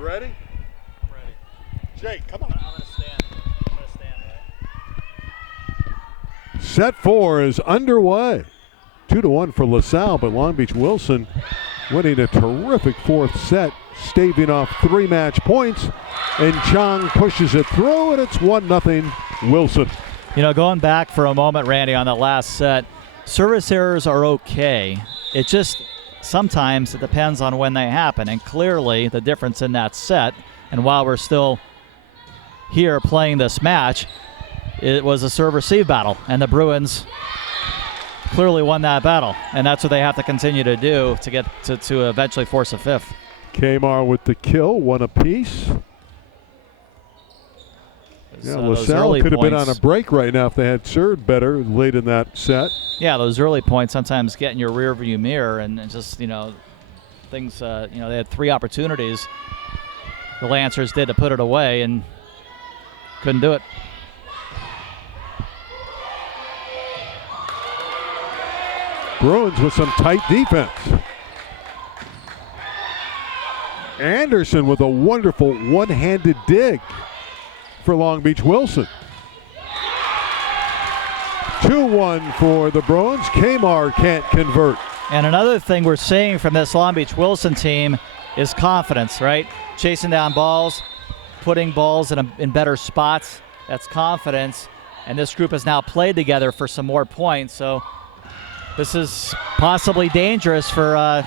You ready? I'm ready. Jake, come on. I'm going to stand. I'm going to stand, right? Set 4 is underway. 2-1 for LaSalle, but Long Beach Wilson winning a terrific fourth set, staving off 3 match points, and Chang pushes it through, and it's 1-0 Wilson. You know, going back for a moment, Randy, on that last set, service errors are okay. It just sometimes it depends on when they happen, and clearly the difference in that set, and while we're still here playing this match, it was a serve-receive battle, and the Bruins clearly won that battle, and that's what they have to continue to do to get to eventually force a fifth. Kmar with the kill, 1 apiece. Yeah, LaSalle could have been on a break right now if they had served better late in that set. Yeah, those early points sometimes get in your rearview mirror, and just, you know, things, they had 3 opportunities. The Lancers did to put it away and couldn't do it. Bruins with some tight defense. Anderson with a wonderful one-handed dig for Long Beach Wilson. 2-1 for the Bruins. Kmar can't convert. And another thing we're seeing from this Long Beach Wilson team is confidence, right? Chasing down balls, putting balls in better spots. That's confidence. And this group has now played together for some more points. So this is possibly dangerous for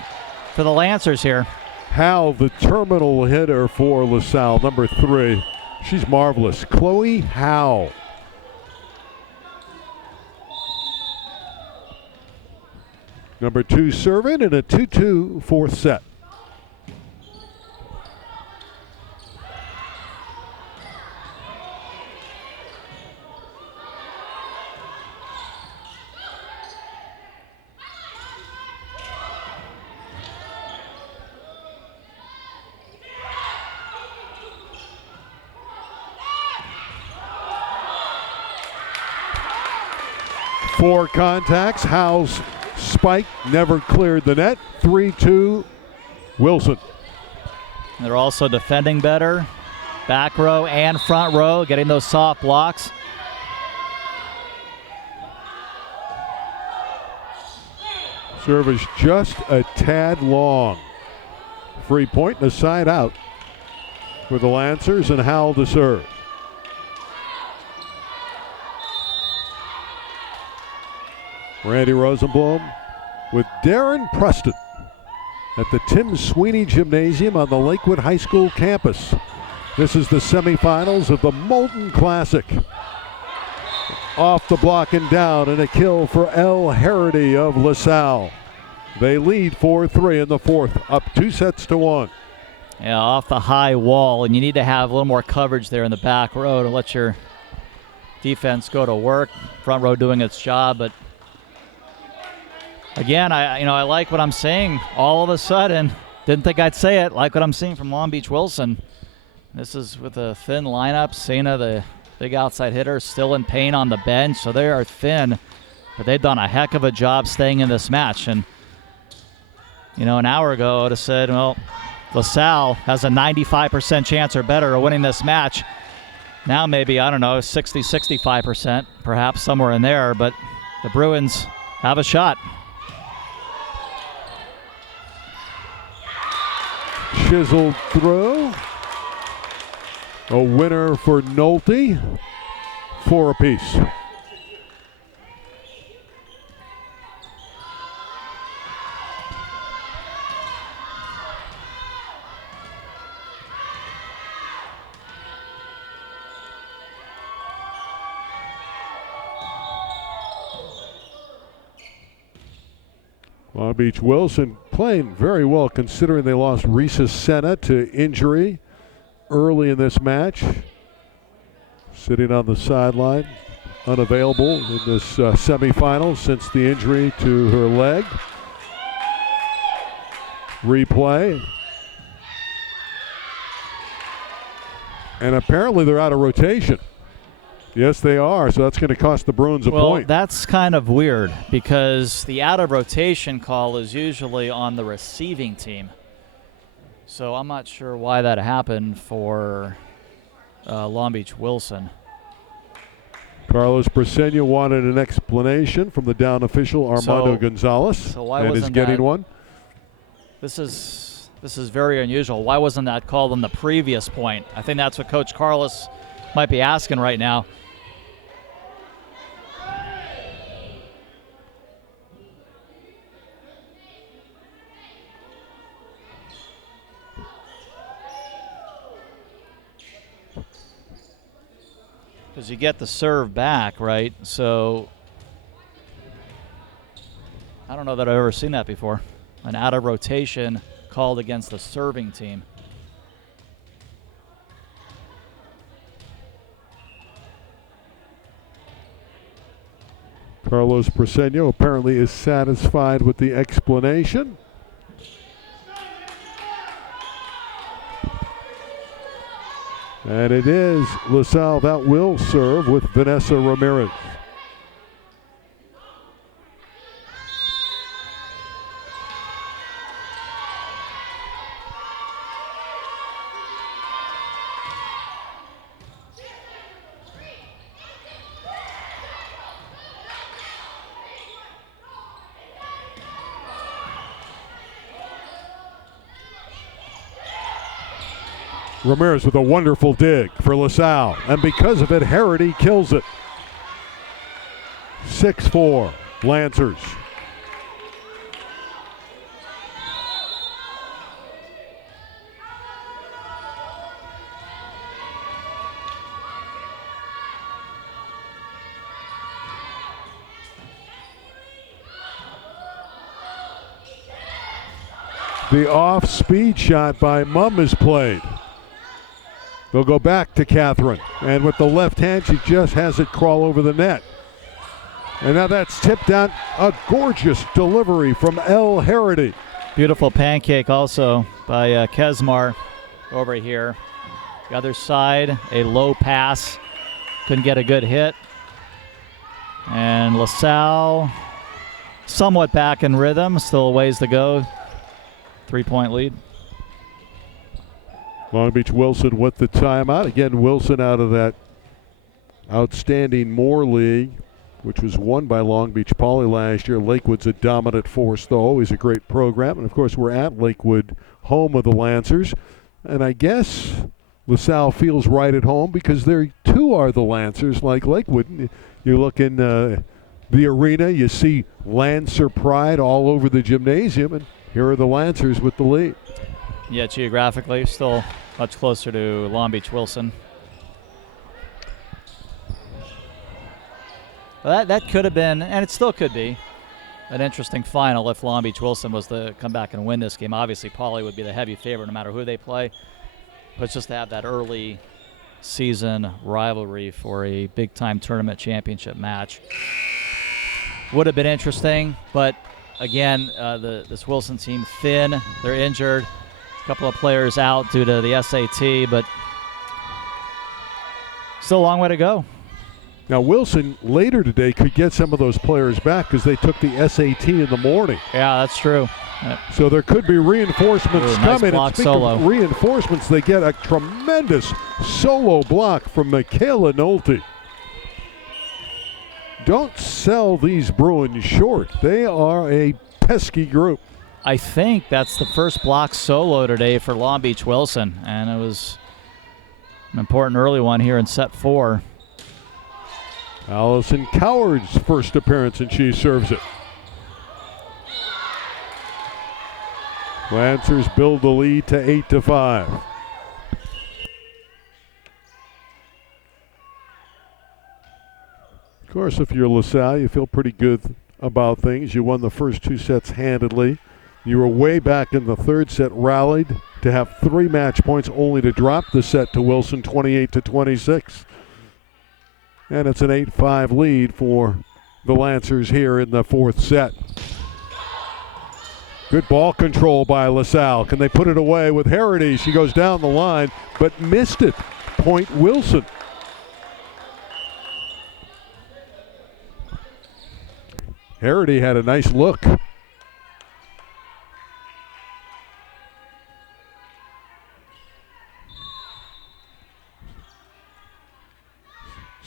the Lancers here. Hal, the terminal hitter for LaSalle, number 3. She's marvelous. Chloe Howe. Number 2 serving in a 2-2 fourth set. Four contacts. Howe's spike never cleared the net. 3-2 Wilson. They're also defending better. Back row and front row, getting those soft blocks. Serve is just a tad long. Free point and a side out for the Lancers, and Howell to serve. Randy Rosenblum with Darren Preston at the Tim Sweeney Gymnasium on the Lakewood High School campus. This is the semifinals of the Molten Classic. Off the block and down, and a kill for El Harity of LaSalle. They lead 4-3 in the fourth, up 2-1. Yeah, off the high wall, and you need to have a little more coverage there in the back row to let your defense go to work. Front row doing its job, but again, I like what I'm seeing. All of a sudden, didn't think I'd say it, like what I'm seeing from Long Beach Wilson. This is with a thin lineup. Sena, the big outside hitter, still in pain on the bench, so they are thin. But they've done a heck of a job staying in this match. And, an hour ago I would have said, well, LaSalle has a 95% chance or better of winning this match. Now maybe, 60, 65%, perhaps somewhere in there. But the Bruins have a shot. Chiseled throw. A winner for Nolte. 4 apiece. Long Beach Wilson playing very well considering they lost Risa Sena to injury early in this match. Sitting on the sideline, unavailable in this semifinal since the injury to her leg. Replay. And apparently they're out of rotation. Yes, they are, so that's going to cost the Bruins a point. Well, that's kind of weird because the out of rotation call is usually on the receiving team. So I'm not sure why that happened for Long Beach Wilson. Carlos Briseño wanted an explanation from the down official Armando Gonzalez, so why and is wasn't getting that- one. This is very unusual. Why wasn't that called on the previous point? I think that's what Coach Carlos might be asking right now. Because you get the serve back, right? So I don't know that I've ever seen that before. An out of rotation called against the serving team. Carlos Briseño apparently is satisfied with the explanation. And it is LaSalle that will serve with Vanessa Ramirez. Ramirez with a wonderful dig for LaSalle, and because of it, Harity kills it. 6-4, Lancers. The off-speed shot by Mumm is played. They'll go back to Catherine, and with the left hand, she just has it crawl over the net. And now that's tipped down. A gorgeous delivery from El Harity. Beautiful pancake also by Kesmar over here. The other side, a low pass. Couldn't get a good hit. And LaSalle somewhat back in rhythm. Still a ways to go. 3-point lead. Long Beach Wilson with the timeout. Again, Wilson out of that outstanding Moore League, which was won by Long Beach Poly last year. Lakewood's a dominant force, though. Always a great program. And, of course, we're at Lakewood, home of the Lancers. And I guess LaSalle feels right at home because they too are the Lancers like Lakewood. You look in the arena, you see Lancer pride all over the gymnasium, and here are the Lancers with the lead. Yeah, geographically, still much closer to Long Beach Wilson. Well, that could have been, and it still could be, an interesting final if Long Beach Wilson was to come back and win this game. Obviously, Poly would be the heavy favorite no matter who they play. But just to have that early season rivalry for a big-time tournament championship match would have been interesting. But, again, this Wilson team, thin, they're injured. A couple of players out due to the SAT, but still a long way to go. Now, Wilson later today could get some of those players back because they took the SAT in the morning. Yeah, that's true. So there could be reinforcements nice coming. block And speaking solo. of reinforcements, they get a tremendous solo block from Michaela Nolte. Don't sell these Bruins short. They are a pesky group. I think that's the first block solo today for Long Beach Wilson, and it was an important early one here in set 4. Allison Coward's first appearance, and she serves it. Lancers build the lead to 8-5. Of course, if you're LaSalle, you feel pretty good about things. You won the first 2 sets handedly. You were way back in the third set, rallied to have 3 match points, only to drop the set to Wilson 28-26. And it's an 8-5 lead for the Lancers here in the 4th set. Good ball control by LaSalle. Can they put it away with Harity? She goes down the line, but missed it. Point Wilson. Harity had a nice look.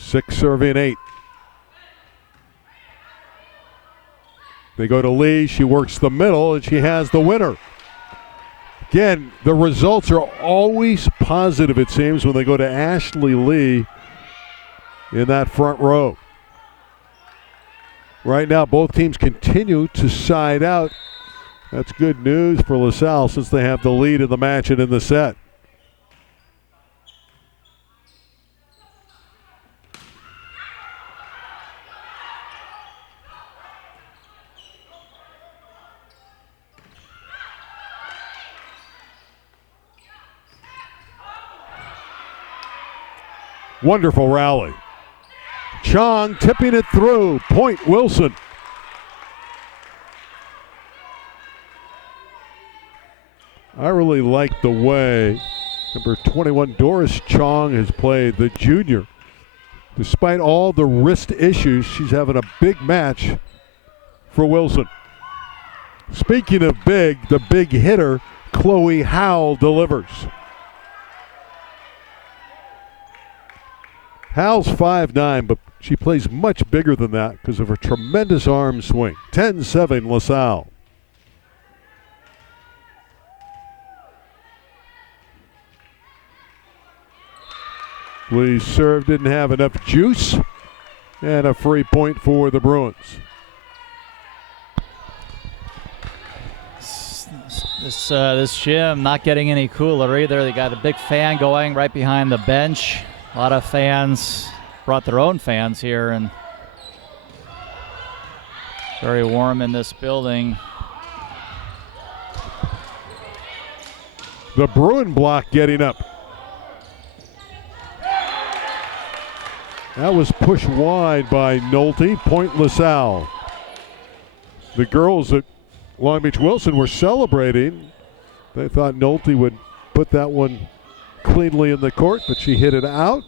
6 serving 8. They go to Lee. She works the middle, and she has the winner. Again, the results are always positive, it seems, when they go to Ashley Lee in that front row. Right now, both teams continue to side out. That's good news for LaSalle since they have the lead in the match and in the set. Wonderful rally. Chong tipping it through. Point Wilson. I really like the way number 21 Doris Chong has played, the junior. Despite all the wrist issues, she's having a big match for Wilson. Speaking of big, the big hitter, Chloe Howell, delivers. Howell's 5'9", but she plays much bigger than that because of her tremendous arm swing. 10-7 LaSalle. Lee's serve didn't have enough juice, and a free point for the Bruins. This gym not getting any cooler either. They got a big fan going right behind the bench. A lot of fans brought their own fans here, and very warm in this building. The Bruin block getting up. That was pushed wide by Nolte. Point LaSalle. The girls at Long Beach Wilson were celebrating. They thought Nolte would put that one cleanly in the court, but she hit it out,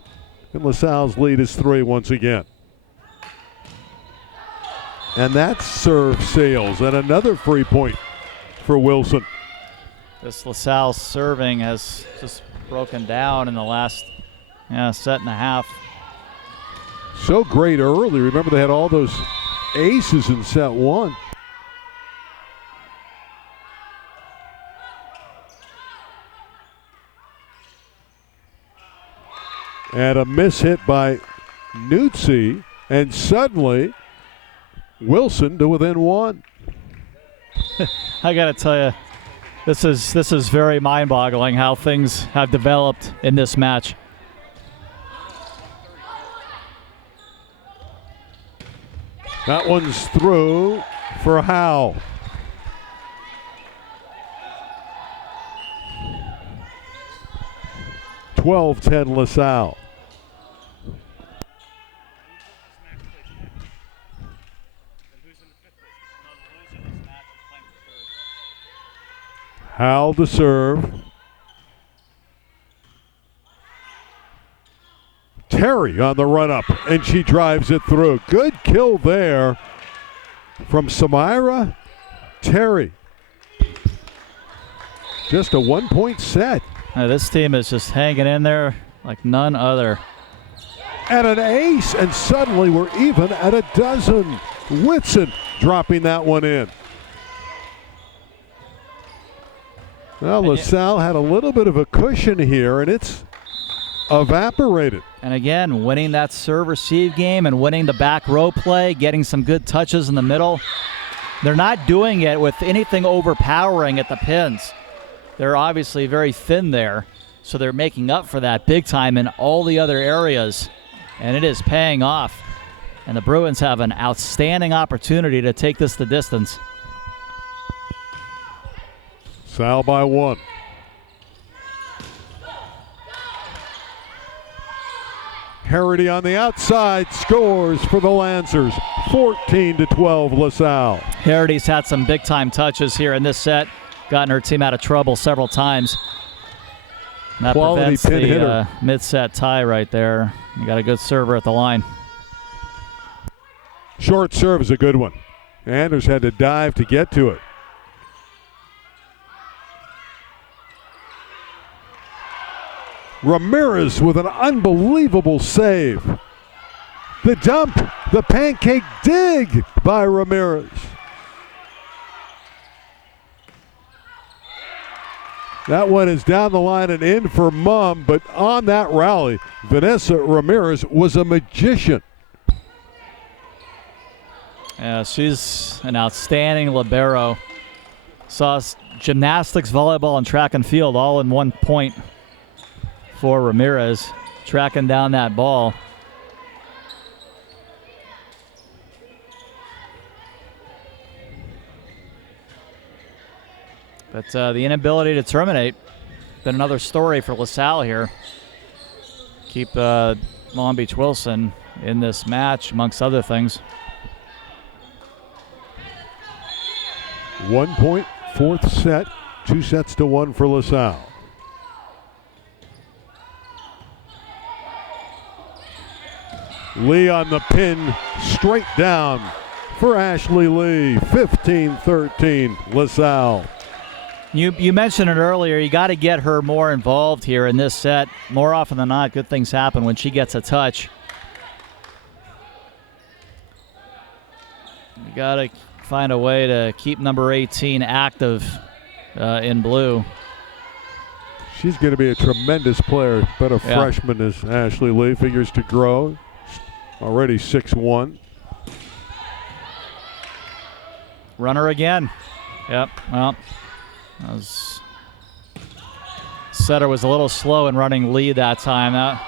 and LaSalle's lead is 3 once again. And that serve sails, and another free point for Wilson. This LaSalle serving has just broken down in the last set and a half. So great early. Remember, they had all those aces in set 1. And a miss hit by Nutzi, and suddenly Wilson to within 1. I got to tell you, this is very mind-boggling how things have developed in this match. That one's through for Howe. (12-10) LaSalle. Howe to serve. Terry on the run-up, and she drives it through. Good kill there from Samira Terry. Just a 1-point set. This team is just hanging in there like none other. And an ace, and suddenly we're even at a dozen. Whitson dropping that one in. Well, LaSalle had a little bit of a cushion here, and it's evaporated. And again, winning that serve-receive game and winning the back row play, getting some good touches in the middle. They're not doing it with anything overpowering at the pins. They're obviously very thin there, so they're making up for that big time in all the other areas, and it is paying off. And the Bruins have an outstanding opportunity to take this the distance. Sal by 1. Harity on the outside scores for the Lancers. 14-12 LaSalle. Harity's had some big-time touches here in this set. Gotten her team out of trouble several times. And that Quality prevents pin the hitter. mid-set tie right there. You got a good server at the line. Short serve is a good one. Anders had to dive to get to it. Ramirez with an unbelievable save. The dump, the pancake dig by Ramirez. That one is down the line and in for Mumm, but on that rally, Vanessa Ramirez was a magician. Yeah, she's an outstanding libero. Saw gymnastics, volleyball, and track and field all in 1 point for Ramirez, tracking down that ball. But the inability to terminate, been another story for LaSalle here. Keep Long Beach Wilson in this match, amongst other things. 1 point, fourth set, 2-1 for LaSalle. Lee on the pin, straight down for Ashley Lee. 15-13, LaSalle. You mentioned it earlier. You got to get her more involved here in this set. More often than not, good things happen when she gets a touch. You got to find a way to keep number 18 active in blue. She's going to be a tremendous player, but a freshman as Ashley Lee figures to grow. Already 6'1". Runner again. Yep, well, setter was a little slow in running Lee that time.